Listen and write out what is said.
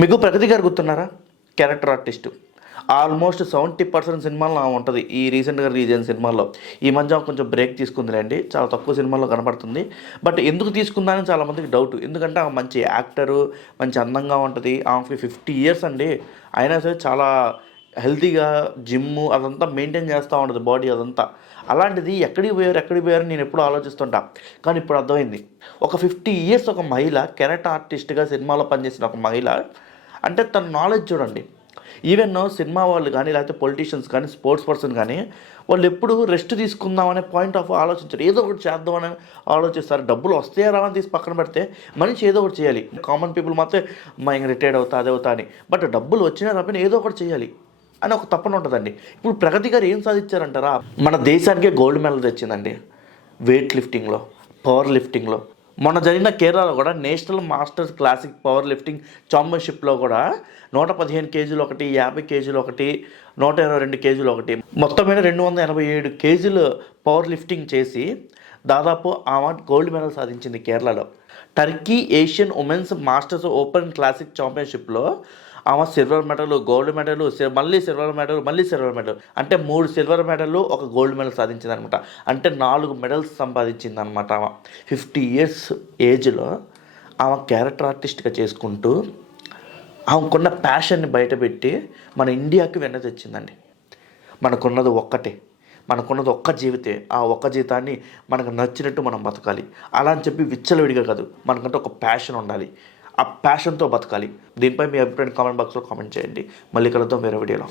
మీకు ప్రగతి గారు గుర్తున్నారా? Character artist. Almost 70% సినిమాల్లో ఆమె ఉంటుంది. ఈ రీసెంట్గా రిలీజ్ అయిన సినిమాల్లో. ఈ మధ్య ఆమె కొంచెం బ్రేక్ తీసుకుందిలేండి. చాలా తక్కువ సినిమాల్లో కనపడుతుంది. బట్ ఎందుకు తీసుకుందని చాలామందికి డౌట్. ఎందుకంటే ఆమె మంచి యాక్టరు, మంచి అందంగా ఉంటుంది. ఆమెకి 50 ఇయర్స్ అండి. అయినా సరే చాలా హెల్తీగా జిమ్ము అదంతా మెయింటైన్ చేస్తూ ఉంటుంది, బాడీ అదంతా. అలాంటిది ఎక్కడికి పోయారు నేను ఎప్పుడు ఆలోచిస్తుంటా. కానీ ఇప్పుడు అర్థమైంది. ఒక 50 ఇయర్స్ ఒక మహిళ క్యారెక్టర్ ఆర్టిస్ట్గా సినిమాలో పనిచేసిన ఒక మహిళ అంటే తన నాలెడ్జ్ చూడండి. ఈవెన్ సినిమా వాళ్ళు కానీ, లేకపోతే పొలిటీషియన్స్ కానీ, స్పోర్ట్స్ పర్సన్ కానీ, వాళ్ళు ఎప్పుడు రెస్ట్ తీసుకుందామనే పాయింట్ ఆఫ్ ఆలోచించారు. ఏదో ఒకటి చేద్దామని ఆలోచిస్తారు. డబ్బులు వస్తాయా రావని తీసి పక్కన పెడితే మనిషి ఏదో ఒకటి చేయాలి. కామన్ పీపుల్ మాత్రం మా ఇంక రిటైర్డ్ అవుతా అదే అవుతా అని. బట్ డబ్బులు వచ్చినా రాకపోయినా ఏదో ఒకటి చేయాలి అని ఒక తప్పన ఉంటుందండి. ఇప్పుడు ప్రగతి గారు ఏం సాధించారంటారా? మన దేశానికే గోల్డ్ మెడల్ తెచ్చిందండి. వెయిట్ లిఫ్టింగ్లో, పవర్ లిఫ్టింగ్లో. మొన్న జరిగిన కేరళలో కూడా national masters classic powerlifting ఛాంపియన్షిప్లో కూడా 115 కేజీలు ఒకటి, 50 కేజీలు ఒకటి, 122 కేజీలు ఒకటి, మొత్తం మీద 287 కేజీలు పవర్ లిఫ్టింగ్ చేసి దాదాపు ఆమె గోల్డ్ మెడల్ సాధించింది కేరళలో. Turkey Asian women's masters open classic ఛాంపియన్షిప్లో ఆమె సిల్వర్ మెడల్, గోల్డ్ మెడల్, మళ్ళీ సిల్వర్ మెడల్ అంటే 3 సిల్వర్ మెడల్, ఒక గోల్డ్ మెడల్ సాధించింది అనమాట. అంటే 4 మెడల్స్ సంపాదించింది అనమాట. ఆమె 50 ఇయర్స్ ఏజ్లో ఆమె క్యారెక్టర్ ఆర్టిస్ట్గా చేసుకుంటూ ఆమెకున్న ప్యాషన్ని బయటపెట్టి మన ఇండియాకి వెన్న తెచ్చిందండి. మనకున్నది ఒక్కటే, మనకున్నది ఒక్క జీవితే. ఆ ఒక్క జీవితాన్ని మనకు నచ్చినట్టు మనం బతకాలి. అలా అని చెప్పి విచ్చలవిడిగా కాదు, మనకంటే ఒక ప్యాషన్ ఉండాలి. ఆ ప్యాషన్తో బతకాలి. దీనిపై మీ అభిప్రాయం కామెంట్ బాక్స్లో కామెంట్ చేయండి. మళ్ళీ కలుద్దాం వేరే వీడియోలో.